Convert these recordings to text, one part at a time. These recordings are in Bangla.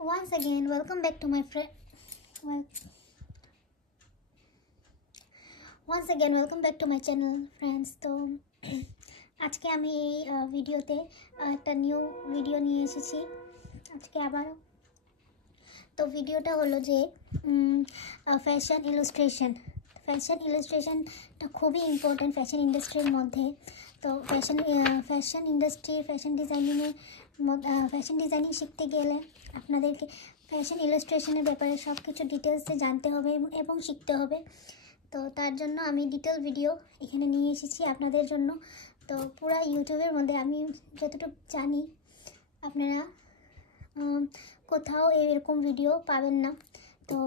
Once again, welcome back to my friend. Once again, welcome back to my channel, friends. তো আজকে আমি এই ভিডিওতে একটা নিউ ভিডিও নিয়ে এসেছি আজকে আবার। তো ভিডিওটা হলো যে ফ্যাশন ইলাস্ট্রেশনটা খুবই ইম্পর্টেন্ট ফ্যাশন ইন্ডাস্ট্রির মধ্যে। তো ফ্যাশন ইন্ডাস্ট্রি ফ্যাশন ডিজাইনিং শিখতে গেলে আপনাদেরকে ফ্যাশন ইলাস্ট্রেশনের ব্যাপারে সব কিছু ডিটেলসে জানতে হবে এবং শিখতে হবে। তো তার জন্য আমি ডিটেল ভিডিও এখানে নিয়ে এসেছি আপনাদের জন্য। তো পুরো ইউটিউবের মধ্যে আমি যতটুকু জানি আপনারা কোথাও এরকম ভিডিও পাবেন না। তো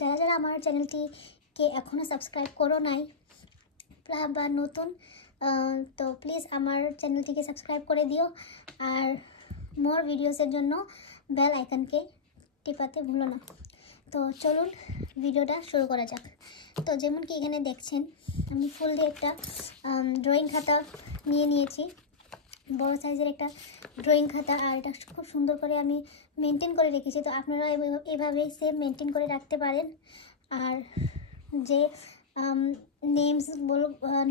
যারা আমার চ্যানেলটিকে এখনও সাবস্ক্রাইব করো নাই বা নতুন, তো প্লিজ আমার চ্যানেলটিকে সাবস্ক্রাইব করে দিও। আর মোর ভিডিওসের জন্য বেল আইকনকে টিপাতে ভুলো না। তো চলুন ভিডিওটা শুরু করা যাক। তো যেমন কি এখানে দেখছেন আমি ফুল দিয়ে একটা ড্রয়িং খাতা নিয়েছি, বড় সাইজের একটা ড্রয়িং খাতা। আর এটা খুব সুন্দর করে আমি মেনটেন করে রেখেছি। তো আপনারা এভাবেই সেম মেনটেন করে রাখতে পারেন। আর যে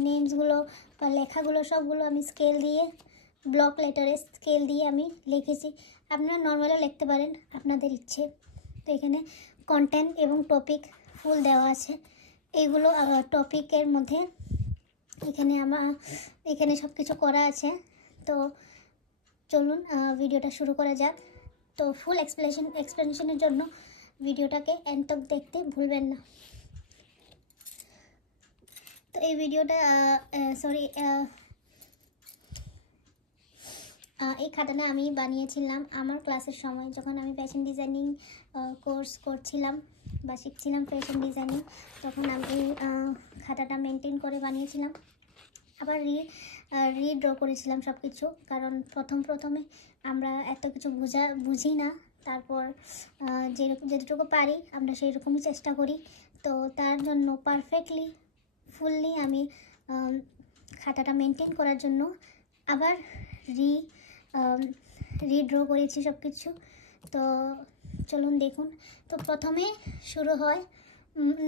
নেমসগুলো বা লেখাগুলো সবগুলো আমি স্কেল দিয়ে ব্লক লেটারে স্কেল দিয়ে আমি লিখেছি। আপনারা নর্মালও লিখতে পারেন আপনাদের ইচ্ছে। তো এখানে কন্টেন্ট এবং টপিক ফুল দেওয়া আছে। এইগুলো টপিকের মধ্যে এখানে সব কিছু করা আছে। তো চলুন ভিডিওটা শুরু করা যাক। তো ফুল এক্সপ্লেনেশনের জন্য ভিডিওটাকে এন্ড তক দেখতে ভুলবেন না। তো এই ভিডিওটা এই খাতাটা আমি বানিয়েছিলাম আমার ক্লাসের সময়, যখন আমি ফ্যাশন ডিজাইনিং কোর্স করছিলাম বা শিখছিলাম ফ্যাশন ডিজাইনিং, তখন আমি এই খাতাটা মেনটেন করে বানিয়েছিলাম। আবার রিড্র করেছিলাম সব কিছু, কারণ প্রথমে আমরা এত কিছু বুঝি না। তারপর যেটুকু পারি আমরা সেই রকমই চেষ্টা করি। তো তার জন্য পারফেক্টলি ফুললি আমি খাতাটা মেনটেন করার জন্য আবার রিড্র করেছি সব কিছু। তো চলুন দেখুন। তো প্রথমে শুরু হয়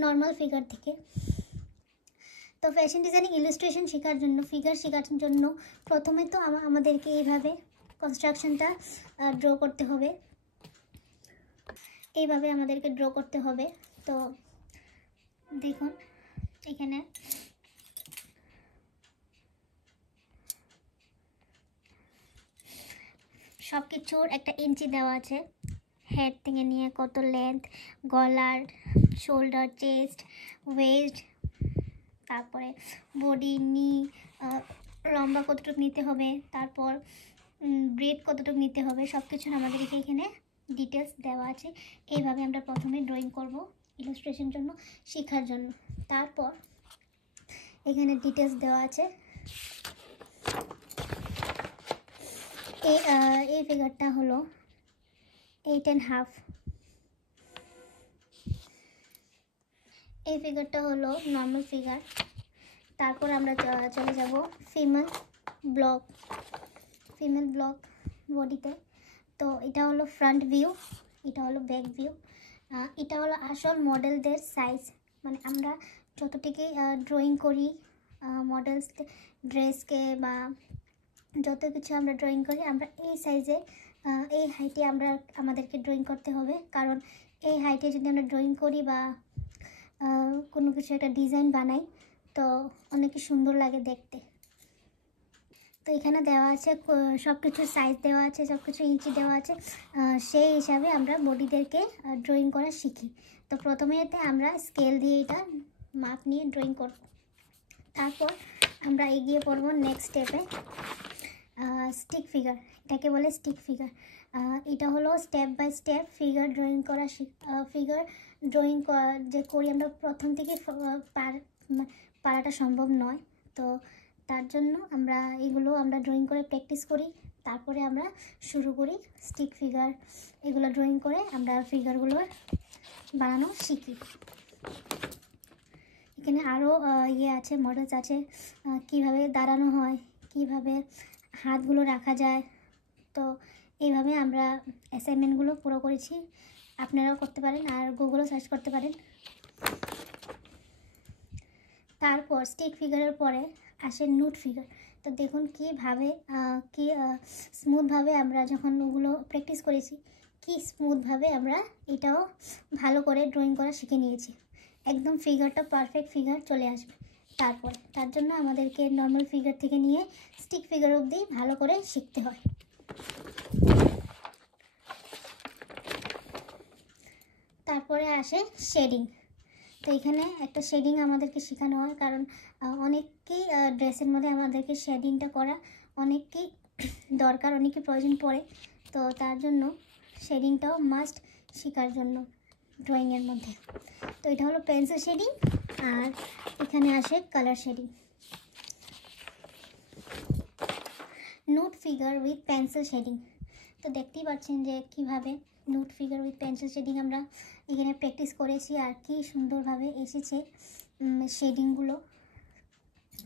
নর্মাল ফিগার থেকে। তো ফ্যাশন ডিজাইনিং ইলাস্ট্রেশন শেখার জন্য ফিগার শেখার জন্য প্রথমে তো আমাদেরকে এইভাবে কনস্ট্রাকশনটা ড্র করতে হবে। এইভাবে আমাদেরকে ড্র করতে হবে। তো দেখুন এখানে সব কিছুর একটা ইঞ্চি দেওয়া আছে, হেড থেকে নিয়ে কত লেন্থ, গলার, শোল্ডার, চেস্ট, ওয়েস্ট, তারপরে বডি, নি, লম্বা কতটুকু নিতে হবে, তারপর ব্রেড কতটুকু নিতে হবে, সব কিছুর আমাদেরকে এখানে ডিটেলস দেওয়া আছে। এইভাবে আমরা প্রথমে ড্রয়িং করব ইলাস্ট্রেশন জন্য শেখার জন্য। তারপর এখানে ডিটেলস দেওয়া আছে। এই ফিগারটা হলো 8.5। এই ফিগারটা হলো নর্মাল ফিগার। তারপর আমরা চলে যাব ফিমেল ব্লক বডিতে। তো এটা হলো ফ্রন্ট ভিউ, এটা হলো ব্যাক ভিউ, এটা হলো আসল মডেলদের সাইজ। মানে আমরা যতটুকুই ড্রয়িং করি মডেলস ড্রেসকে বা যত কিছু আমরা ড্রয়িং করি, আমরা এই সাইজে এই হাইটে আমাদেরকে ড্রয়িং করতে হবে। কারণ এই হাইটে যদি আমরা ড্রয়িং করি বা কোনো কিছু একটা ডিজাইন বানাই তো অনেক সুন্দর লাগে দেখতে। তো এখানে দেওয়া আছে সব কিছু সাইজ দেওয়া আছে, সব কিছু ইঞ্চি দেওয়া আছে। সেই হিসাবে আমরা বডিদেরকে ড্রয়িং করা শিখি। তো প্রথমে আমরা স্কেল দিয়ে এটা মাপ নিয়ে ড্রয়িং করব। তারপর আমরা এগিয়ে পড়ব নেক্সট স্টেপে, স্টিক ফিগার। এটাকে বলে স্টিক ফিগার। এটা হলো step by step figure drawing করা যে করি আমরা প্রথম থেকে পারাটা সম্ভব নয়। তো তার জন্য এগুলো আমরা ড্রয়িং করে প্র্যাকটিস করি। তারপরে আমরা শুরু করি স্টিক ফিগার। এগুলো ড্রয়িং করে আমরা ফিগারগুলো বানানো শিখি। এখানে আরও আছে, মডেলস আছে, কিভাবে দাঁড়ানো হয়, কিভাবে হাতগুলো রাখা যায়। তো এইভাবে আমরা অ্যাসাইনমেন্টগুলো পুরো করেছি। আপনারাও করতে পারেন আর গুগলও সার্চ করতে পারেন। তারপর স্টিক ফিগারের পরে আসে নুট ফিগার। তো দেখুন কীভাবে কি স্মুথভাবে আমরা যখন ওগুলো প্র্যাকটিস করেছি, কি স্মুথভাবে আমরা এটাও ভালো করে ড্রয়িং করা শিখে নিয়েছি। একদম ফিগারটা পারফেক্ট ফিগার চলে আসবে। তারপর তার জন্য আমাদেরকে নর্মাল ফিগার থেকে নিয়ে স্টিক ফিগার অবধি ভালো করে শিখতে হয়। তারপরে আসে শেডিং। তো এখানে একটা শেডিং আমাদেরকে শেখানো হয়, কারণ অনেককেই ড্রেসের মধ্যে আমাদেরকে শেডিংটা করা অনেককেই দরকার, অনেকই প্রয়োজন পড়ে। তো তার জন্য শেডিংটাও মাস্ট শেখার জন্য ড্রয়িংয়ের মধ্যে। তো এটা হলো পেন্সিল শেডিং, আর এখানে আসে colour shading. Note figure with pencil shading. তো দেখতেই পাচ্ছেন যে কীভাবে note figure with pencil shading আমরা এখানে প্র্যাকটিস করেছি, আর কি সুন্দরভাবে এসেছে শেডিংগুলো।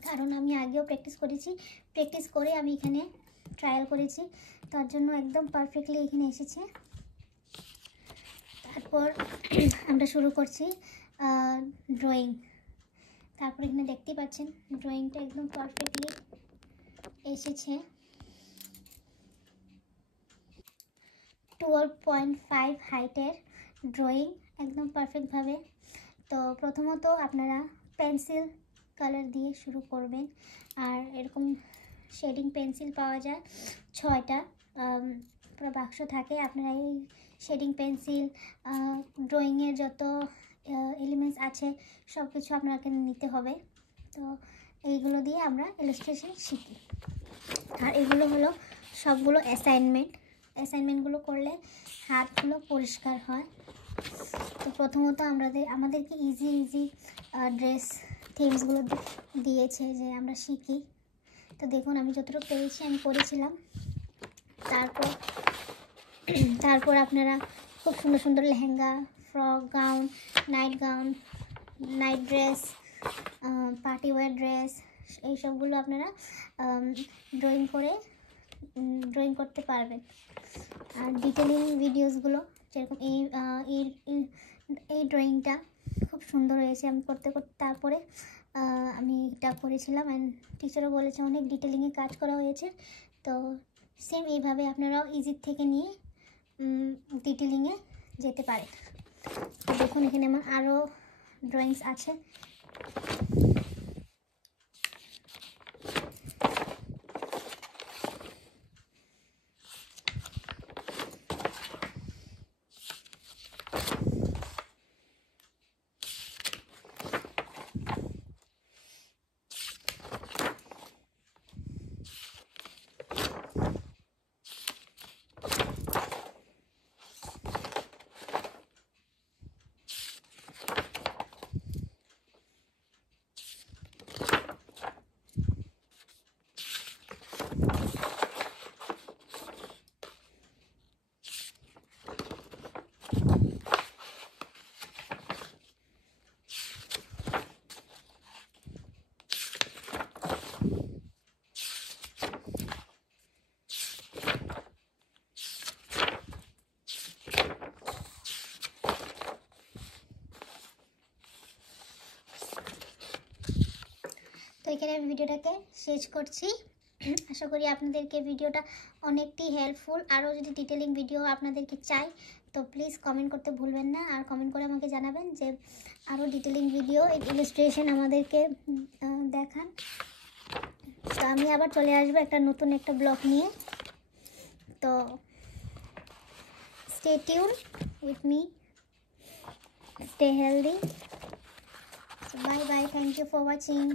কারণ আমি আগেও প্র্যাকটিস করেছি, প্র্যাকটিস করে আমি এখানে ট্রায়াল করেছি, তার জন্য একদম পারফেক্টলি এখানে এসেছে। তারপর আমরা শুরু করছি ড্রয়িং। তারপর এখানে দেখতেই পাচ্ছেন ড্রয়িংটা একদম পারফেক্টলি এসেছে। 12.5 হাইটের ড্রয়িং একদম পারফেক্টভাবে। তো প্রথমত আপনারা পেন্সিল কালার দিয়ে শুরু করবেন, আর এরকম শেডিং পেন্সিল পাওয়া যায় 6টা পুরো বাক্স থাকে। আপনারা এই শেডিং পেন্সিল ড্রয়িংয়ের যত এলিমেন্টস আছে সব কিছু আপনাকে নিতে হবে। তো এইগুলো দিয়ে আমরা ইলাস্ট্রেশন শিখি। আর এগুলো হলো সবগুলো অ্যাসাইনমেন্টগুলো করলে হাতগুলো পরিষ্কার হয়। তো প্রথমত আমাদেরকে ইজি ড্রেস থিমসগুলো দিয়েছে যে আমরা শিখি। তো দেখুন আমি যতটুকু পেরেছি আমি করেছিলাম। তারপর আপনারা খুব সুন্দর সুন্দর lehenga, frock, gown, night dress, party wear dress, এইসবগুলো আপনারা ড্রয়িং করতে পারবেন। আর ডিটেলিং ভিডিওসগুলো যেরকম এই ড্রয়িংটা খুব সুন্দর হয়েছে আমি করতে তারপরে আমি এটা করেছিলাম, অ্যান্ড টিচারও বলেছে অনেক ডিটেলিংয়ে কাজ করা হয়েছে। তো সেম এইভাবে আপনারাও ইজির থেকে নিয়ে ডিটেলিংয়ে যেতে পারেন। দেখুন এখানে আমার আরও ড্রয়িংস আছে। তো এখানে আমি ভিডিওটাকে শেষ করছি। আশা করি আপনাদেরকে ভিডিওটা অনেকটাই হেল্পফুল। আরও যদি ডিটেলিং ভিডিও আপনাদেরকে চাই তো প্লিজ কমেন্ট করতে ভুলবেন না, আর কমেন্ট করে আমাকে জানাবেন যে আরও ডিটেলিং ভিডিও ইলাস্ট্রেশন আমাদেরকে দেখান। তো আমি আবার চলে আসবো নতুন একটা ব্লগ নিয়ে। তো stay tune with me, stay healthy. So bye bye, thank you for watching.